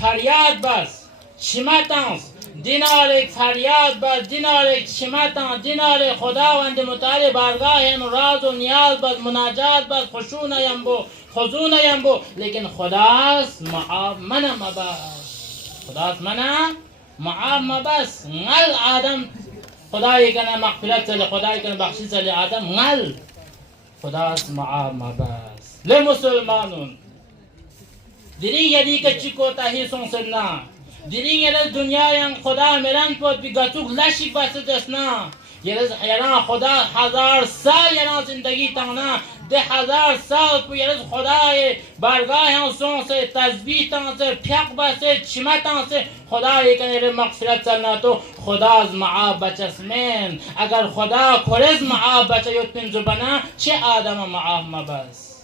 فریاد بس چیمتانس دینار فریاد بس دینار چیمتان دینار خداوند متعال بارگاه هم راز و نیاز بس مناجات بس خشون بو خضون بو لیکن خداست معاب منم بس خداست منم معاب بس نل آدم خدایی کنه مغفرت سلی خدایی کنه بخشی سلی آدم نل خداست معاب بس لمسلمانون دیرین یدی که چی کوتاهی سون سرنا دیرین یه دنیا ین خدا میرن پود بیگاتوک لشی بسه دسنا یه خدا 1000 سال یه زندگی تانا 10,000 سال پو یه خدای برگاه هم سون سه تزبیح تان سه پیق بسه چیمه تان سه خدایی که یه مغفرت سلنا تو خدا از معاب بچسمین اگر خدا کرز معاب بچه یوت پین زبانه چه آدم معاب مبس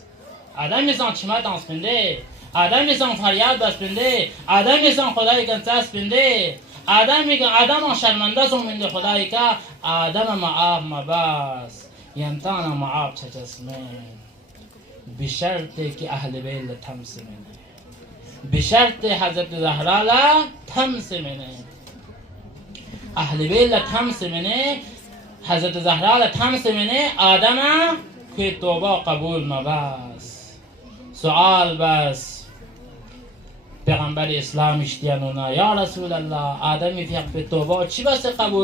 آدم میزان چیمه تان سپنده آدم میگن فریاد بس بنده آدم میگن خدای کنساس بنده آدم میگن آدم شرمنده سون بنده خدای که آدم معاب مباس ینتانا معاب چچسمین بشرطی که اهل بیل تمسمینه بشرط حضرت زهرا لا تمسمینه اهل بیل تمسمینه حضرت زهرا لا تمسمینه آدم که توبه قبول مباس سوال بس پیغمبر اسلام اشتیانونا یا رسول الله آدمی فیق به توبه چی بس قبول